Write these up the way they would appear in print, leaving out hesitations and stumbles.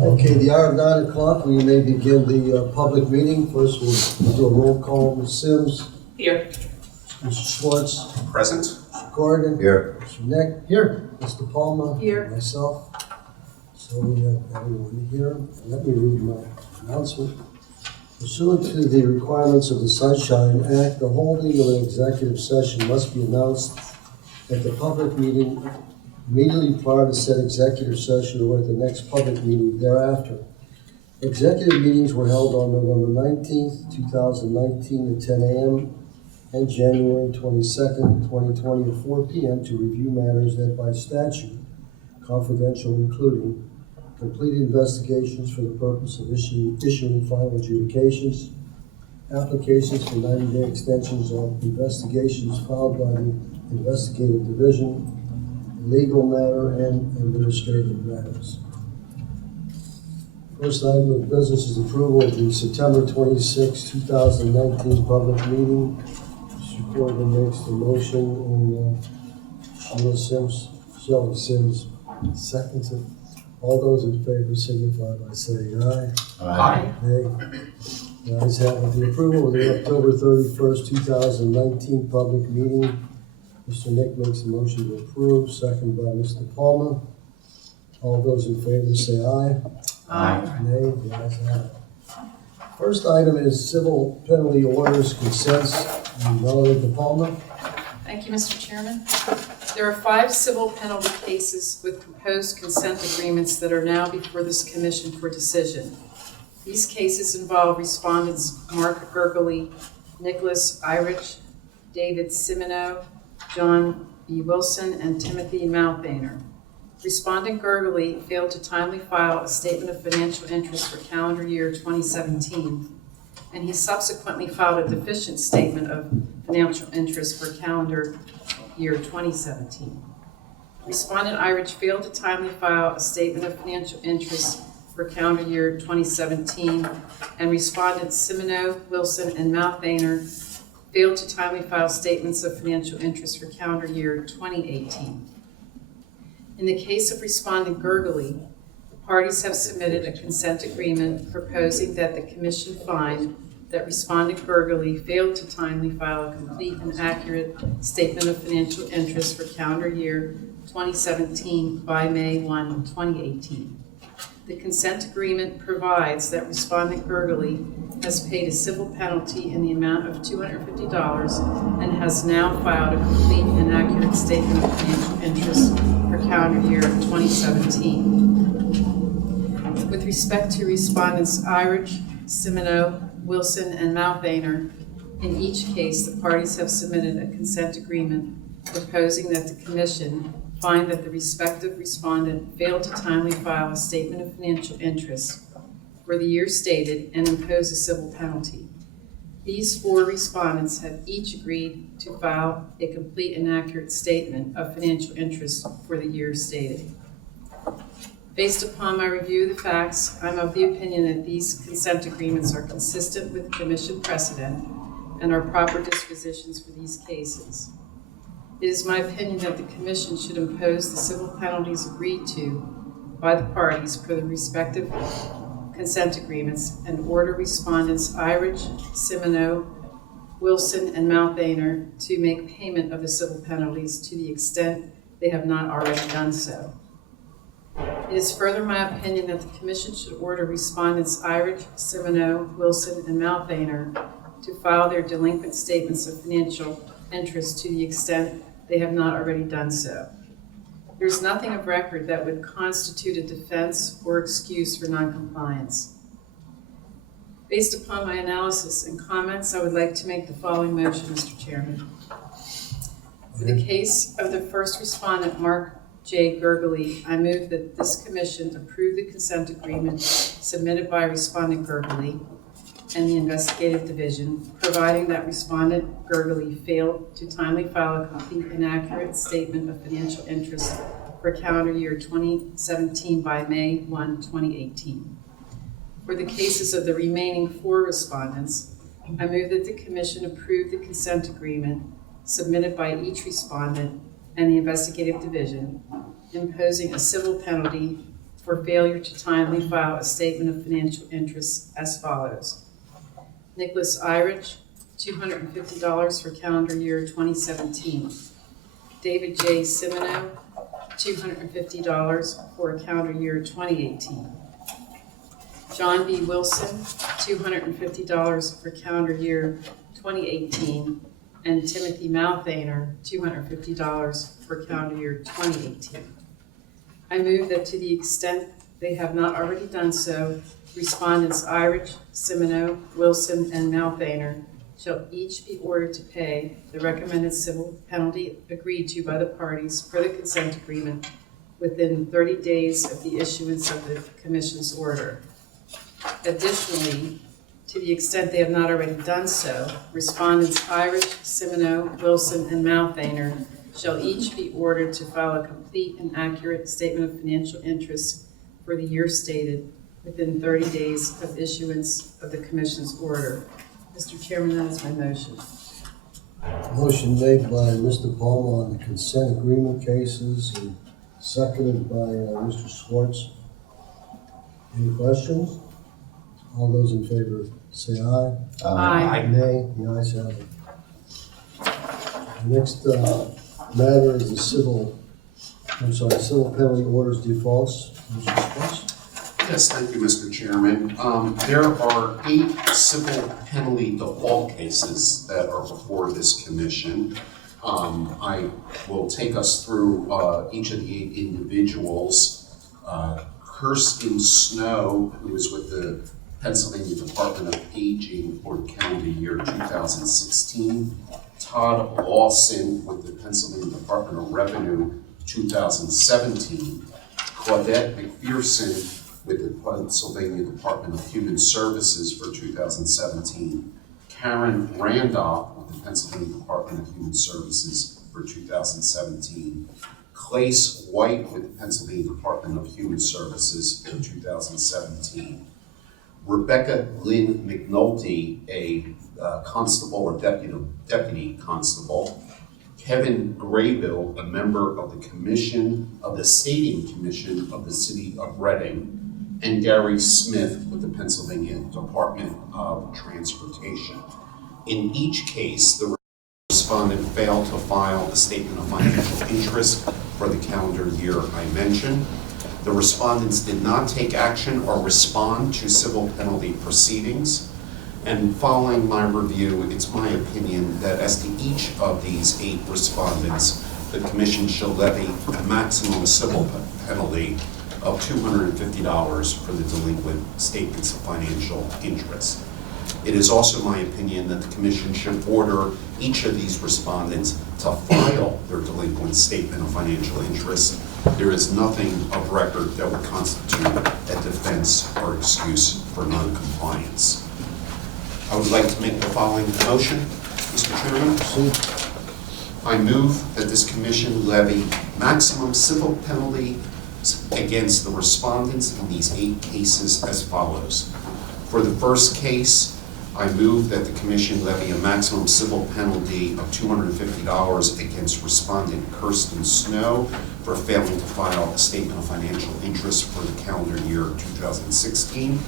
Okay, the hour of 9 o'clock, we may begin the public meeting. First, we'll do a roll call. Ms. Sims, Here. Mr. Schwartz, Present. Mr. Corrigan. Here. Mr. Nick. Here. Mr. Palmer. Here. Myself. So we have everyone here. Let me read my announcement. Pursuant to the requirements of the Sunshine Act, the holding of an executive session must be announced at the public meeting immediately prior to said executive session or at the next public meeting thereafter. Executive meetings were held on November 19th, 2019 at 10 a.m. and January 22nd, 2020 at 4 p.m. to review matters that by statute, confidential including completed investigations for the purpose of issuing final adjudications, applications for 90-day extensions of investigations filed by the investigative division, legal matter, and administrative matters. First item of business is approval of the September 26, 2019 public meeting. Mr. Corrigan makes the motion, and Shelley Sims seconds it. All those in favor signify by saying aye. Aye. Nay. The ayes have it. The approval of the October 31st, 2019 public meeting. Mr. Nick makes a motion to approve, second by Mr. Palmer. All those in favor say aye. Aye. Nay, the ayes have it. First item is civil penalty orders, consents. Valerie De Palma. Thank you, Mr. Chairman. There are 5 civil penalty cases with proposed consent agreements that are now before this commission for decision. These cases involve respondents Mark Gergely, Nicholas Irich, David Simino, John B. Wilson, and Timothy Malthaner. Respondent Gergely failed to timely file a statement of financial interest for calendar year 2017, and he subsequently filed a deficient statement of financial interest for calendar year 2017. Respondent Irich failed to timely file a statement of financial interest for calendar year 2017, and respondents Simino, Wilson, and Malthaner failed to timely file statements of financial interest for calendar year 2018. In the case of respondent Gergely, the parties have submitted a consent agreement proposing that the commission find that respondent Gergely failed to timely file a complete and accurate statement of financial interest for calendar year 2017 by May 1, 2018. The consent agreement provides that respondent Gergely has paid a civil penalty in the amount of $250 and has now filed a complete and accurate statement of financial interest for calendar year 2017. With respect to respondents Irich, Simino, Wilson, and Malthaner, in each case, the parties have submitted a consent agreement proposing that the commission find that the respective respondent failed to timely file a statement of financial interest for the year stated and impose a civil penalty. These 4 respondents have each agreed to file a complete and accurate statement of financial interest for the year stated. Based upon my review of the facts, I'm of the opinion that these consent agreements are consistent with commission precedent and are proper dispositions for these cases. It is my opinion that the commission should impose the civil penalties agreed to by the parties per the respective consent agreements and order respondents Irich, Simino, Wilson, and Malthaner to make payment of the civil penalties to the extent they have not already done so. It is further my opinion that the commission should order respondents Irich, Simino, Wilson, and Malthaner to file their delinquent statements of financial interest to the extent they have not already done so. There is nothing of record that would constitute a defense or excuse for noncompliance. Based upon my analysis and comments, I would like to make the following motion, Mr. Chairman. For the case of the first respondent, Mark J. Gergely, I move that this commission approve the consent agreement submitted by respondent Gergely and the investigative division, providing that respondent Gergely failed to timely file a complete and accurate statement of financial interest for calendar year 2017 by May 1, 2018. For the cases of the remaining 4 respondents, I move that the commission approve the consent agreement submitted by each respondent and the investigative division, imposing a civil penalty for failure to timely file a statement of financial interest as follows. Nicholas Irich, $250 for calendar year 2017. David J. Simino, $250 for calendar year 2018. John B. Wilson, $250 for calendar year 2018, and Timothy Malthaner, $250 for calendar year 2018. I move that to the extent they have not already done so, respondents Irich, Simino, Wilson, and Malthaner shall each be ordered to pay the recommended civil penalty agreed to by the parties per the consent agreement within 30 days of the issuance of the Commission's order. Additionally, to the extent they have not already done so, respondents Irich, Simino, Wilson, and Malthaner shall each be ordered to file a complete and accurate statement of financial interest for the year stated within 30 days of issuance of the Commission's order. Mr. Chairman, that is my motion. Motion made by Mr. Palmer on the consent agreement cases and seconded by Mr. Schwartz. Any questions? All those in favor say aye. Aye. Nay, the ayes have it. The next matter is the civil penalty orders defaults. Mr. Schwartz? Yes, thank you, Mr. Chairman. There are 8 civil penalty default cases that are before this commission. I will take us through each of the 8 individuals. Kirsten Snow, who is with the Pennsylvania Department of Aging for the calendar year 2016. Todd Lawson with the Pennsylvania Department of Revenue 2017. Claudette McPherson with the Pennsylvania Department of Human Services for 2017. Karen Randolph with the Pennsylvania Department of Human Services for 2017. Clace White with the Pennsylvania Department of Human Services for 2017. Rebecca Lynn McNulty, a constable or deputy constable. Kevin Graybill, a member of the Commission of the Stadium Commission of the City of Reading. And Gary Smith with the Pennsylvania Department of Transportation. In each case, the respondent failed to file the statement of financial interest for the calendar year I mentioned. The respondents did not take action or respond to civil penalty proceedings. And following my review, it's my opinion that as to each of these 8 respondents, the Commission shall levy a maximum civil penalty of $250 for the delinquent statements of financial interest. It is also my opinion that the Commission should order each of these respondents to file their delinquent statement of financial interest. There is nothing of record that would constitute a defense or excuse for noncompliance. I would like to make the following motion, Mr. Chairman. I move that this Commission levy maximum civil penalty against the respondents in these 8 cases as follows. For the first case, I move that the Commission levy a maximum civil penalty of $250 against respondent Kirsten Snow for failing to file a statement of financial interest for the calendar year 2016.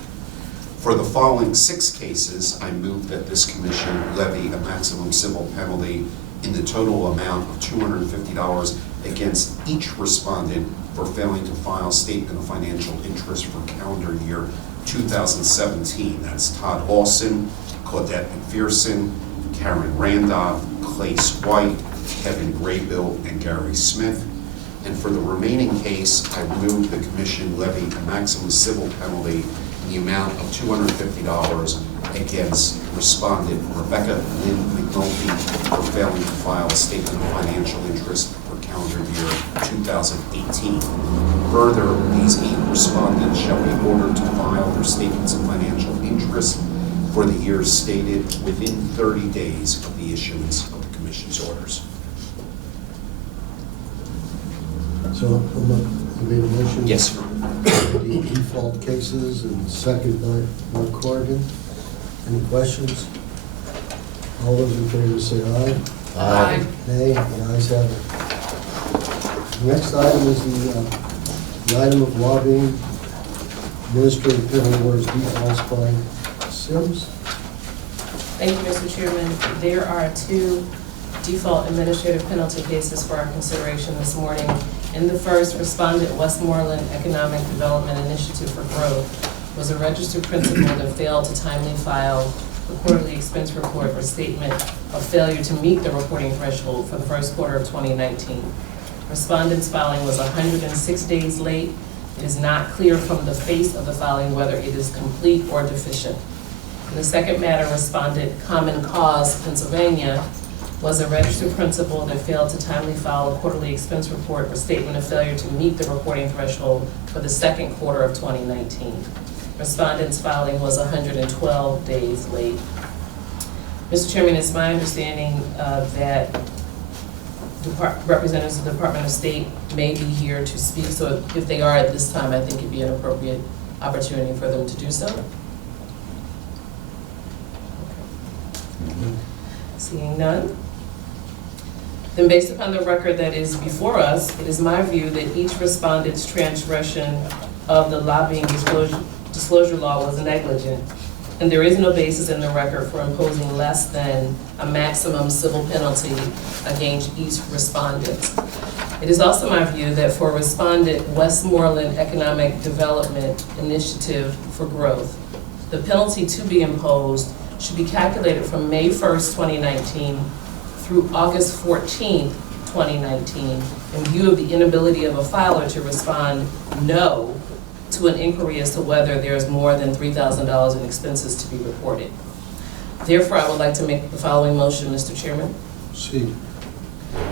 For the following 6 cases, I move that this Commission levy a maximum civil penalty in the total amount of $250 against each respondent for failing to file statement of financial interest for calendar year 2017. That's Todd Lawson, Claudette McPherson, Karen Randolph, Clace White, Kevin Graybill, and Gary Smith. And for the remaining case, I move the Commission levy a maximum civil penalty in the amount of $250 against respondent Rebecca Lynn McNulty for failing to file a statement of financial interest for calendar year 2018. Further, these 8 respondents shall be ordered to file their statements of financial interest for the years stated within 30 days of the issuance of the Commission's orders. So, you made a motion? Yes, sir. The default cases and second by Mark Corrigan. Any questions? All those in favor say aye. Aye. Nay, the ayes have it. The next item is the item of lobbying administrative penalty orders defaults by Sims. Thank you, Mr. Chairman. There are two default administrative penalty cases for our consideration this morning. In the first, respondent Westmoreland Economic Development Initiative for Growth was a registered principal that failed to timely file the quarterly expense report or statement of failure to meet the reporting threshold for the first quarter of 2019. Respondent's filing was 106 days late. It is not clear from the face of the filing whether it is complete or deficient. In the second matter, respondent Common Cause Pennsylvania was a registered principal that failed to timely file a quarterly expense report or statement of failure to meet the reporting threshold for the second quarter of 2019. Respondent's filing was 112 days late. Mr. Chairman, it's my understanding that representatives of the Department of State may be here to speak, so if they are at this time, I think it'd be an appropriate opportunity for them to do so. Seeing none, then based upon the record that is before us, it is my view that each respondent's transgression of the lobbying disclosure law was negligent, and there is no basis in the record for imposing less than a maximum civil penalty against each respondent. It is also my view that for respondent Westmoreland Economic Development Initiative for Growth, the penalty to be imposed should be calculated from May 1st, 2019 through August 14th, 2019, in view of the inability of a filer to respond no to an inquiry as to whether there is more than $3,000 in expenses to be reported. Therefore, I would like to make the following motion, Mr. Chairman. See.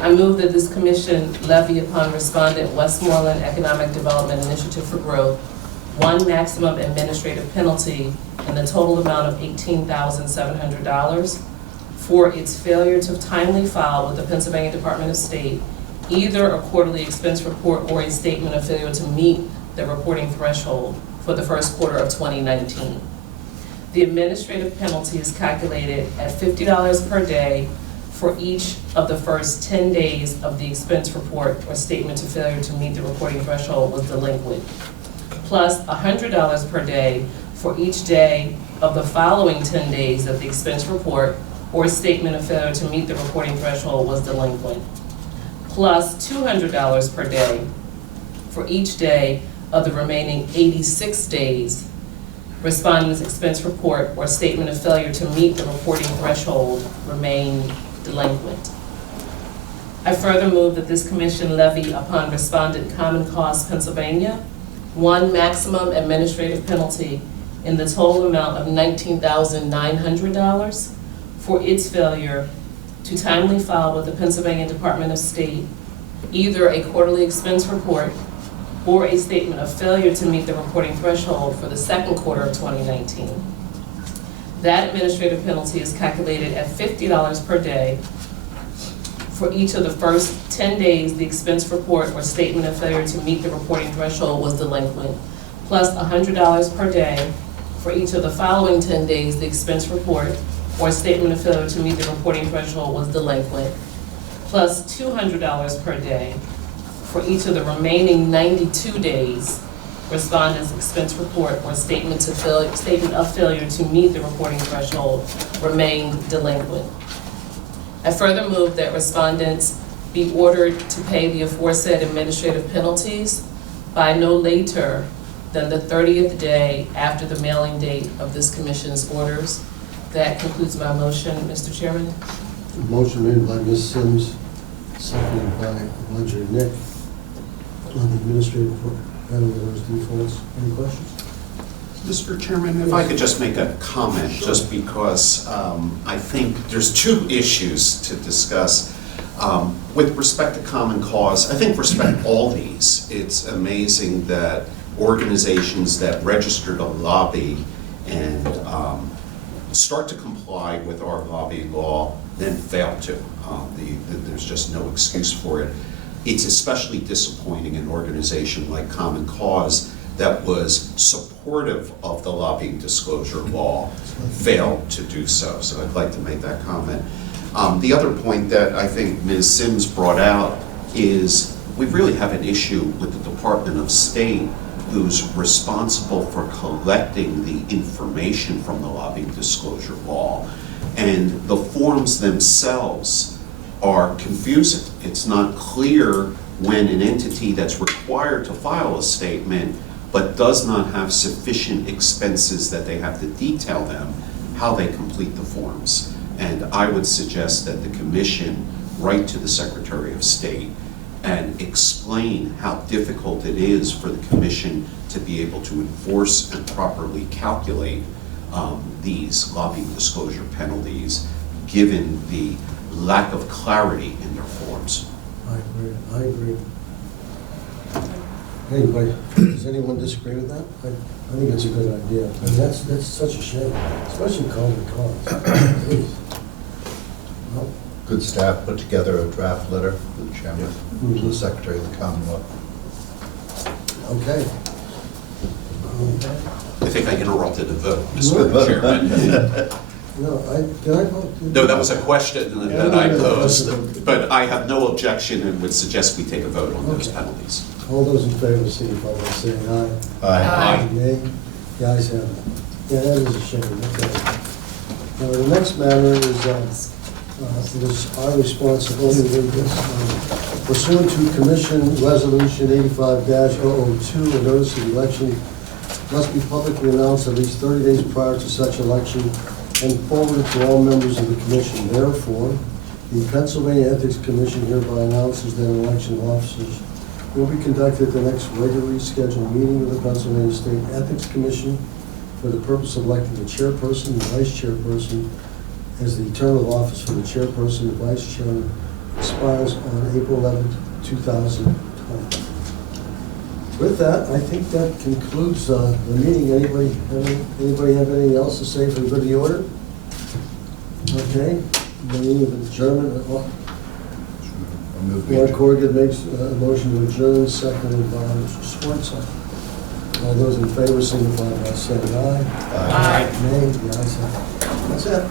I move that this commission levy upon respondent Westmoreland Economic Development Initiative for Growth one maximum administrative penalty in the total amount of $18,700 for its failure to timely file with the Pennsylvania Department of State either a quarterly expense report or a statement of failure to meet the reporting threshold for the first quarter of 2019. The administrative penalty is calculated at $50 per day for each of the first 10 days of the expense report or statement of failure to meet the reporting threshold was delinquent, plus $100 per day for each day of the following 10 days that the expense report or statement of failure to meet the reporting threshold was delinquent, plus $200 per day for each day of the remaining 86 days respondent's expense report or statement of failure to meet the reporting threshold remained delinquent. I further move that this commission levy upon respondent Common Cause Pennsylvania one maximum administrative penalty in the total amount of $19,900 for its failure to timely file with the Pennsylvania Department of State either a quarterly expense report or a statement of failure to meet the reporting threshold for the second quarter of 2019. That administrative penalty is calculated at $50 per day for each of the first 10 days the expense report or statement of failure to meet the reporting threshold was delinquent, plus $100 per day for each of the following 10 days the expense report or statement of failure to meet the reporting threshold was delinquent, plus $200 per day for each of the remaining 92 days respondent's expense report or statement of failure to meet the reporting threshold remained delinquent. I further move that respondents be ordered to pay the aforesaid administrative penalties by no later than the 30th day after the mailing date of this commission's orders. That concludes my motion, Mr. Chairman. Motion made by Ms. Sims, seconded by Ledger Nick on the administrative penalty orders defaults. Any questions? Mr. Chairman, if I could just make a comment, just because I think there's two issues to discuss. With respect to Common Cause, I think respect all these. It's amazing that organizations that register to lobby and start to comply with our lobby law then fail to. There's just no excuse for it. It's especially disappointing an organization like Common Cause that was supportive of the lobbying disclosure law failed to do so. So I'd like to make that comment. The other point that I think Ms. Sims brought out is we really have an issue with the Department of State who's responsible for collecting the information from the lobbying disclosure law. And the forms themselves are confusing. It's not clear when an entity that's required to file a statement but does not have sufficient expenses that they have to detail them, how they complete the forms. And I would suggest that the commission write to the Secretary of State and explain how difficult it is for the commission to be able to enforce and properly calculate these lobbying disclosure penalties, given the lack of clarity in their forms. I agree. Anybody, does anyone disagree with that? I think it's a good idea. I mean, that's such a shame, especially COVID cause. Jeez. Well, Good staff put together a draft letter for the chairman, to the Secretary of the Commonwealth. okay. I think I interrupted the vote, Mr. Chairman. No, did I vote? No, that was a question that I posed, but I have no objection and would suggest we take a vote on those Okay. penalties. All those in favor, signify by saying aye. Aye. Nay? The ayes have it. Yeah, that is a shame, okay. Now, the next matter is, it is our responsibility to read this. Pursuant to Commission Resolution 85-002, a notice of election must be publicly announced at least 30 days prior to such election and forwarded to all members of the commission. Therefore, the Pennsylvania Ethics Commission hereby announces that an election of officers will be conducted at the next regularly scheduled meeting of the Pennsylvania State Ethics Commission for the purpose of electing the chairperson and vice chairperson, as the term of office for the chairperson and vice chairman expires on April 11th, 2020. With that, I think that concludes the meeting. Anybody have anything else to say for the good of the order? Okay, the meeting of adjournment. I move we Mark adjourn. Corrigan makes a motion to adjourn, seconded by Mr. Swartz. All those in favor signify by saying aye. Aye. Nay, the ayes have it. That's it.